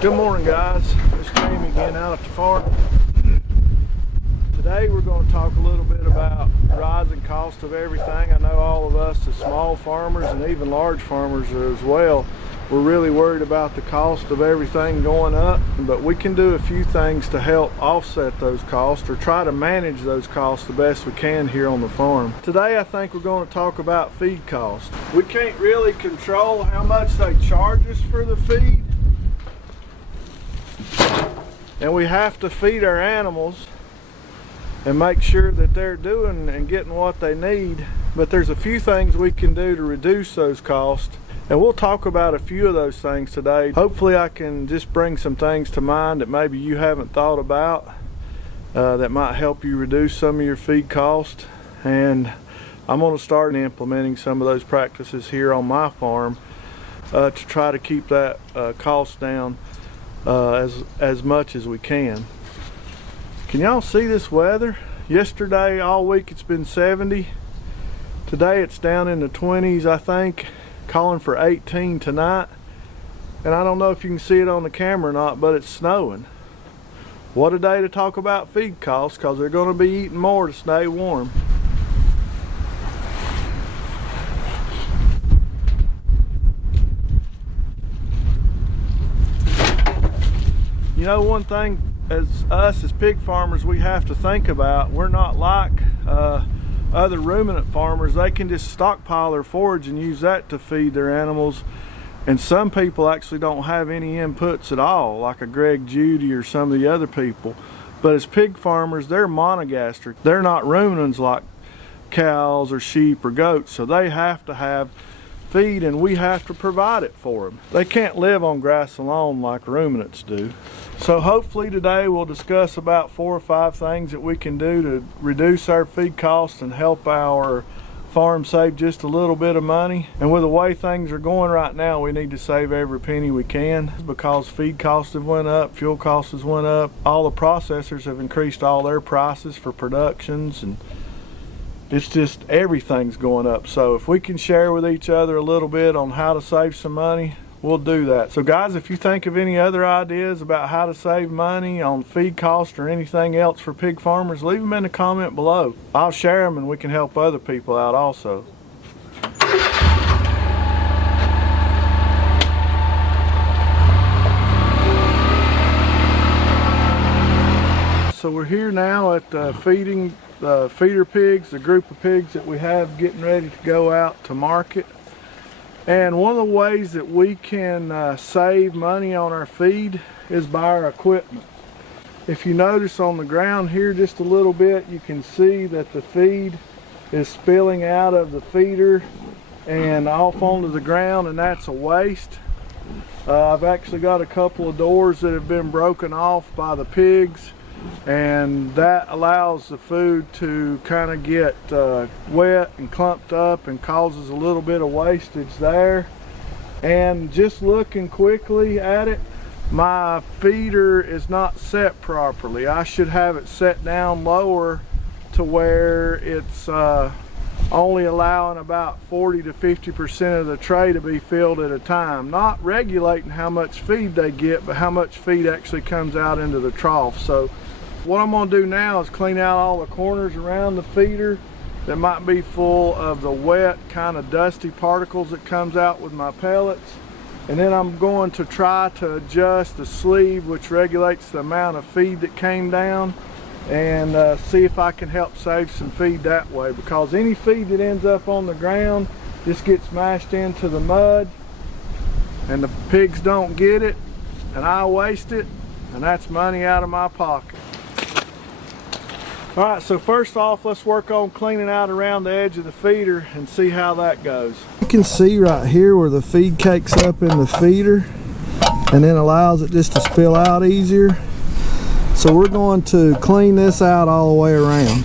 Good morning, guys. It's Jamie again out at the farm. Today we're going to talk a little bit about rising cost of everything. I know all of us as small farmers and even large farmers as well, we're really worried about the cost of everything going up, but we can do a few things to help offset those costs or try to manage those costs the best we can here on the farm. Today I think we're going to talk about feed costs. We can't really control how much they charge us for the feed, and we have to feed our animals and make sure that they're doing and getting what they need. But there's a few things we can do to reduce those costs, and we'll talk about a few of those things today. Hopefully I can just bring some things to mind that maybe you haven't thought about that might help you reduce some of your feed cost. And I'm going to start implementing some of those practices here on my farm to try to keep that cost down as much as we can. Can y'all see this weather? Yesterday all week it's been 70. Today it's down in the 20s, I think, calling for 18 tonight. And I don't know if you can see it on the camera or not, but it's snowing. What a day to talk about feed costs, because they're going to be eating more to stay warm. You know, one thing as us as pig farmers we have to think about, we're not like other ruminant farmers. They can just stockpile their forage and use that to feed their animals, and some people actually don't have any inputs at all, like a Greg Judy or some of the other people. But as pig farmers, they're monogastric. They're not ruminants like cows or sheep or goats, so they have to have feed, and we have to provide it for them. They can't live on grass alone like ruminants do. So hopefully today we'll discuss about 4 or 5 things that we can do to reduce our feed costs and help our farm save just a little bit of money. And with the way things are going right now, we need to save every penny we can, because feed costs have went up, fuel costs has went up, all the processors have increased all their prices for productions, and it's just everything's going up. So if we can share with each other a little bit on how to save some money, we'll do that. So guys, if you think of any other ideas about how to save money on feed cost or anything else for pig farmers, leave them in the comment below. I'll share them and we can help other people out also. So we're here now at feeding the feeder pigs, the group of pigs that we have getting ready to go out to market. And one of the ways that we can save money on our feed is by our equipment. If you notice on the ground here just a little bit, you can see that the feed is spilling out of the feeder and off onto the ground, and that's a waste. I've actually got a couple of doors that have been broken off by the pigs, and that allows the food to kind of get wet and clumped up and causes a little bit of wastage there. And just looking quickly at it, my feeder is not set properly. I should have it set down lower to where it's only allowing about 40 to 50% of the tray to be filled at a time, not regulating how much feed they get, but how much feed actually comes out into the trough. So what I'm going to do now is clean out all the corners around the feeder that might be full of the wet, kind of dusty particles that comes out with my pellets. And then I'm going to try to adjust the sleeve, which regulates the amount of feed that came down, and see if I can help save some feed that way, because any feed that ends up on the ground just gets mashed into the mud and the pigs don't get it and I waste it, and that's money out of my pocket. Alright, so first off, let's work on cleaning out around the edge of the feeder and see how that goes. You can see right here where the feed cakes up in the feeder and then allows it just to spill out easier. So we're going to clean this out all the way around.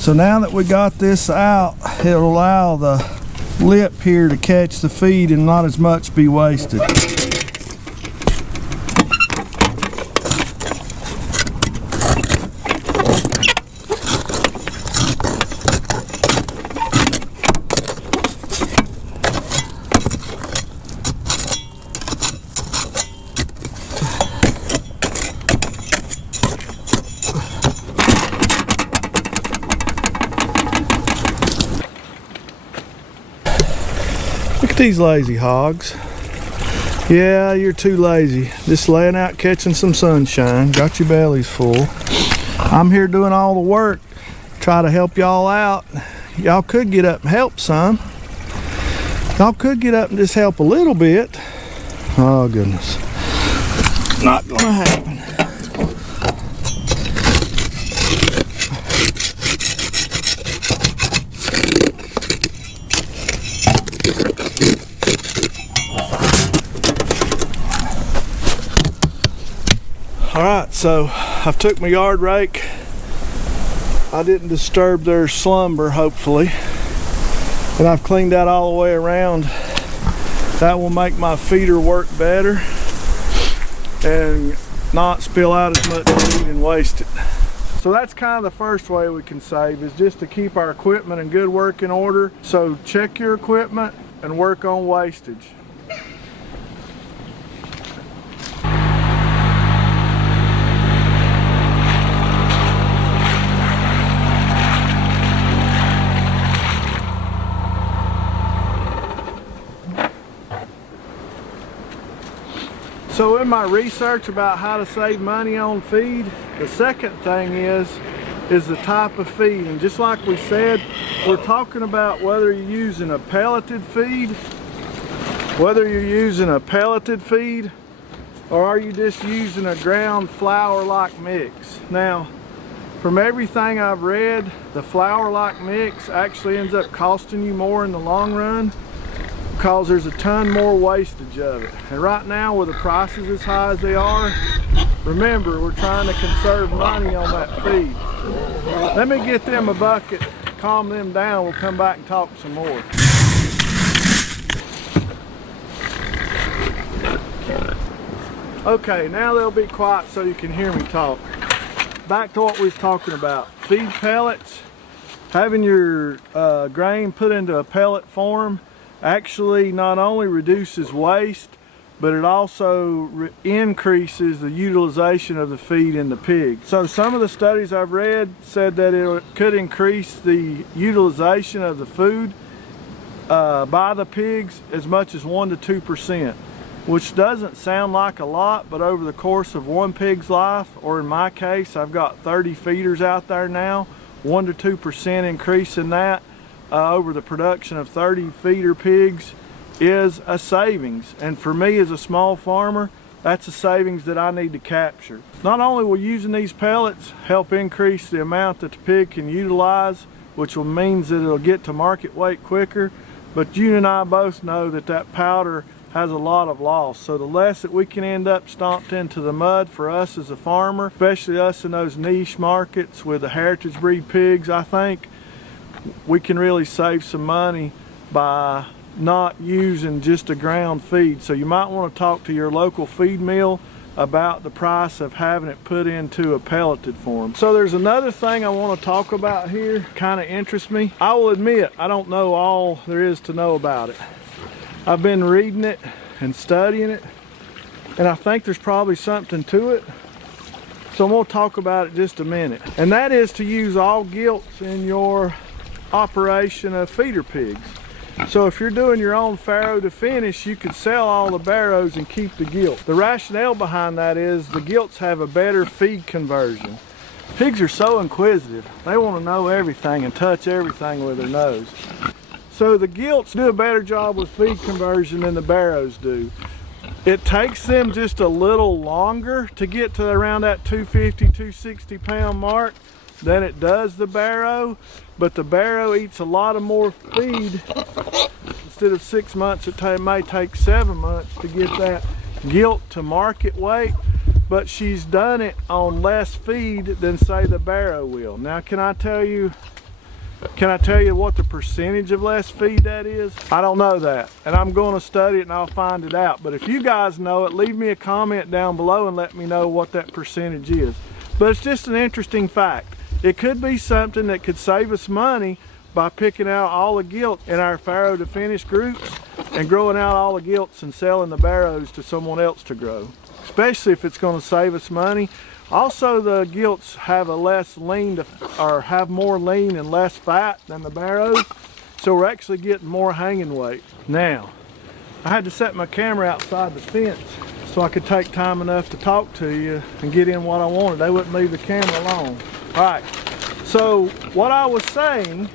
So now that we got this out, it'll allow the lip here to catch the feed and not as much be wasted. Look at these lazy hogs. Yeah, you're too lazy. Just laying out catching some sunshine. Got your bellies full. I'm here doing all the work. Try to help y'all out. Y'all could get up and help some. Y'all could get up and just help a little bit. Oh goodness. Not gonna happen. Alright, so I've took my yard rake. I didn't disturb their slumber, hopefully. And I've cleaned that all the way around. That will make my feeder work better and not spill out as much feed and waste it. So that's kind of the first way we can save, is just to keep our equipment in good working order. So check your equipment and work on wastage. So in my research about how to save money on feed, the second thing is the type of feed. And just like we said, we're talking about whether you're using a pelleted feed, or are you just using a ground flour-like mix. Now, from everything I've read, the flour-like mix actually ends up costing you more in the long run, because there's a ton more wastage of it. And right now, with the prices as high as they are, remember, we're trying to conserve money on that feed. Let me get them a bucket, calm them down, we'll come back and talk some more. Okay, now they'll be quiet so you can hear me talk. Back to what we was talking about. Feed pellets, having your grain put into a pellet form actually not only reduces waste, but it also increases the utilization of the feed in the pig. So some of the studies I've read said that it could increase the utilization of the food by the pigs as much as 1 to 2%, which doesn't sound like a lot, but over the course of one pig's life, or in my case, I've got 30 feeders out there now, 1 to 2% increase in that over the production of 30 feeder pigs is a savings. And for me as a small farmer, that's a savings that I need to capture. Not only will using these pellets help increase the amount that the pig can utilize, which will means that it'll get to market weight quicker, but you and I both know that that powder has a lot of loss. So the less that we can end up stomped into the mud for us as a farmer, especially us in those niche markets with the heritage breed pigs, I think we can really save some money by not using just a ground feed. So you might want to talk to your local feed mill about the price of having it put into a pelleted form. So there's another thing I want to talk about here, kind of interests me. I will admit, I don't know all there is to know about it. I've been reading it and studying it, and I think there's probably something to it. So I'm going to talk about it just a minute. And that is to use all gilts in your operation of feeder pigs. So if you're doing your own farrow to finish, you could sell all the barrows and keep the gilt. The rationale behind that is the gilts have a better feed conversion. Pigs are so inquisitive. They want to know everything and touch everything with their nose. So the gilts do a better job with feed conversion than the barrows do. It takes them just a little longer to get to around that 250, 260 pound mark than it does the barrow, but the barrow eats a lot of more feed. Instead of 6 months, it may take 7 months to get that gilt to market weight, but she's done it on less feed than say the barrow will. Now can I tell you, Can I tell you what the percentage of less feed that is? I don't know that, and I'm going to study it and I'll find it out. But if you guys know it, leave me a comment down below and let me know what that percentage is. But it's just an interesting fact. It could be something that could save us money by picking out all the gilts in our farrow to finish groups and growing out all the gilts and selling the barrows to someone else to grow, especially if it's going to save us money. Also, the gilts have a less lean or have more lean and less fat than the barrows, so we're actually getting more hanging weight. Now, I had to set my camera outside the fence so I could take time enough to talk to you and get in what I wanted. They wouldn't leave the camera alone. All right, so what I was saying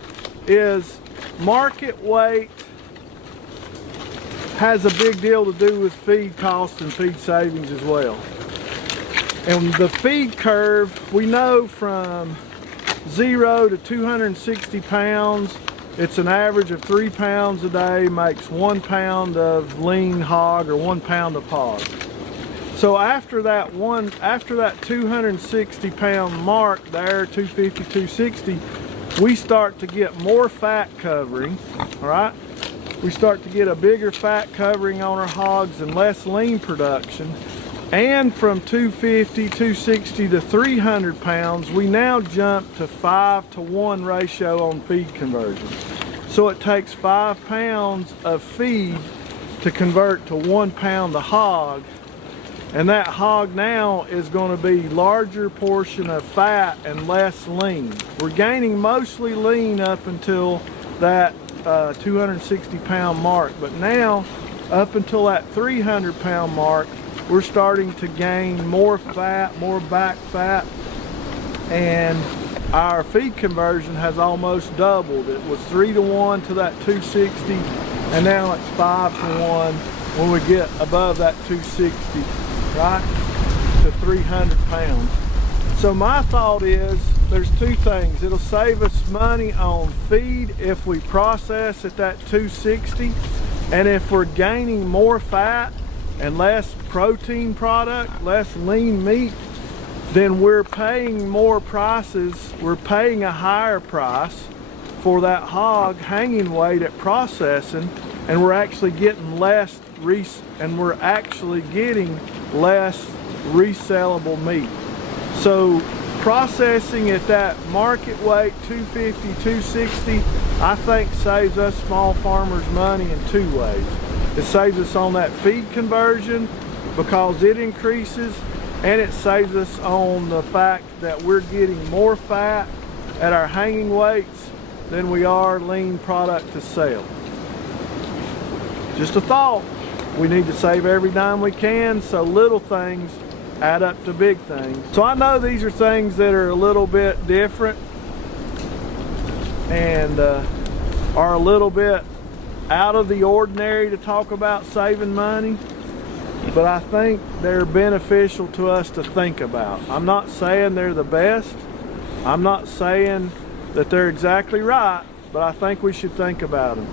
is market weight has a big deal to do with feed cost and feed savings as well. And the feed curve, we know from 0 to 260 pounds, it's an average of 3 pounds a day, makes 1 pound of lean hog or 1 pound of hog. So after that 260 pound mark there, 250, 260, we start to get more fat covering, all right? We start to get a bigger fat covering on our hogs and less lean production. And from 250, 260 to 300 pounds, we now jump to 5-to-1 ratio on feed conversion. So it takes 5 pounds of feed to convert to 1 pound of hog. And that hog now is going to be larger portion of fat and less lean. We're gaining mostly lean up until that 260 pound mark. But now, up until that 300 pound mark, we're starting to gain more fat, more back fat, and our feed conversion has almost doubled. It was 3-to-1 to that 260, and now it's 5-to-1 when we get above that 260, right, to 300 pounds. So my thought is, there's two things. It'll save us money on feed if we process at that 260, and if we're gaining more fat and less protein product, less lean meat, then we're paying more prices. We're paying a higher price for that hog hanging weight at processing, and we're actually getting less resellable meat. So processing at that market weight, 250, 260, I think saves us small farmers money in two ways. It saves us on that feed conversion because it increases, and it saves us on the fact that we're getting more fat at our hanging weights than we are lean product to sell. Just a thought. We need to save every dime we can, so little things add up to big things. So I know these are things that are a little bit different and are a little bit out of the ordinary to talk about saving money, but I think they're beneficial to us to think about. I'm not saying they're the best. I'm not saying that they're exactly right, but I think we should think about them.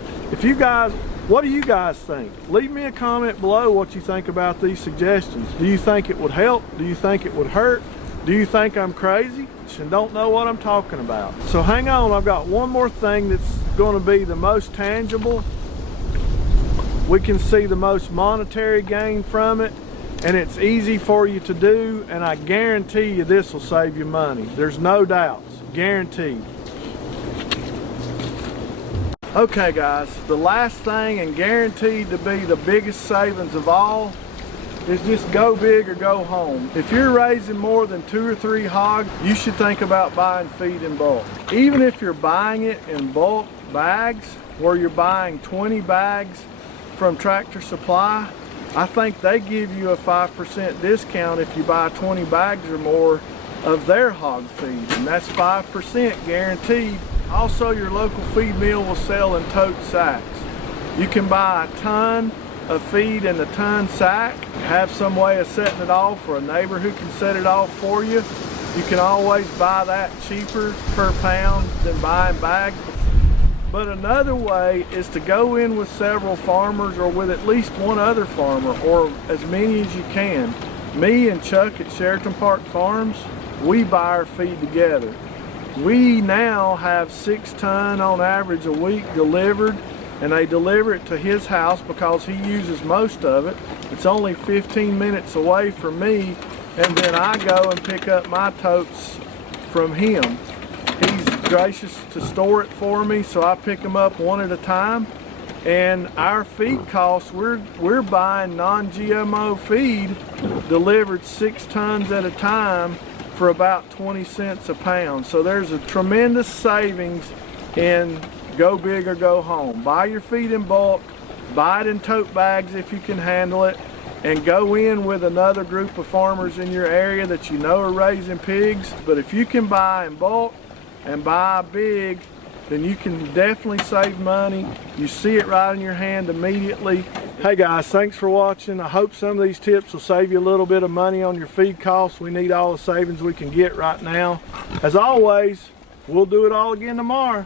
What do you guys think? Leave me a comment below what you think about these suggestions. Do you think it would help? Do you think it would hurt? Do you think I'm crazy and don't know what I'm talking about? So hang on, I've got one more thing that's going to be the most tangible. We can see the most monetary gain from it, and it's easy for you to do, and I guarantee you this will save you money. There's no doubts, guaranteed. Okay guys, the last thing, and guaranteed to be the biggest savings of all, is just go big or go home. If you're raising more than 2 or 3 hogs, you should think about buying feed in bulk. Even if you're buying it in bulk bags, where you're buying 20 bags from Tractor Supply, I think they give you a 5% discount if you buy 20 bags or more of their hog feed, and that's 5% guaranteed. Also, your local feed mill will sell in tote sacks. You can buy a ton of feed in a ton sack, have some way of setting it off, or a neighbor who can set it off for you. You can always buy that cheaper per pound than buying bags. But another way is to go in with several farmers, or with at least one other farmer, or as many as you can. Me and Chuck at Sheraton Park Farms, we buy our feed together. We now have 6 tons on average a week delivered, and they deliver it to his house because he uses most of it. It's only 15 minutes away from me, and then I go and pick up my totes from him. He's gracious to store it for me, so I pick them up one at a time. And our feed costs, we're buying non-GMO feed delivered 6 tons at a time for about 20 cents a pound. So there's a tremendous savings in go big or go home. Buy your feed in bulk, buy it in tote bags if you can handle it, and go in with another group of farmers in your area that you know are raising pigs. But if you can buy in bulk and buy big, then you can definitely save money. You see it right in your hand immediately. Hey guys, thanks for watching. I hope some of these tips will save you a little bit of money on your feed costs. We need all the savings we can get right now. As always, we'll do it all again tomorrow.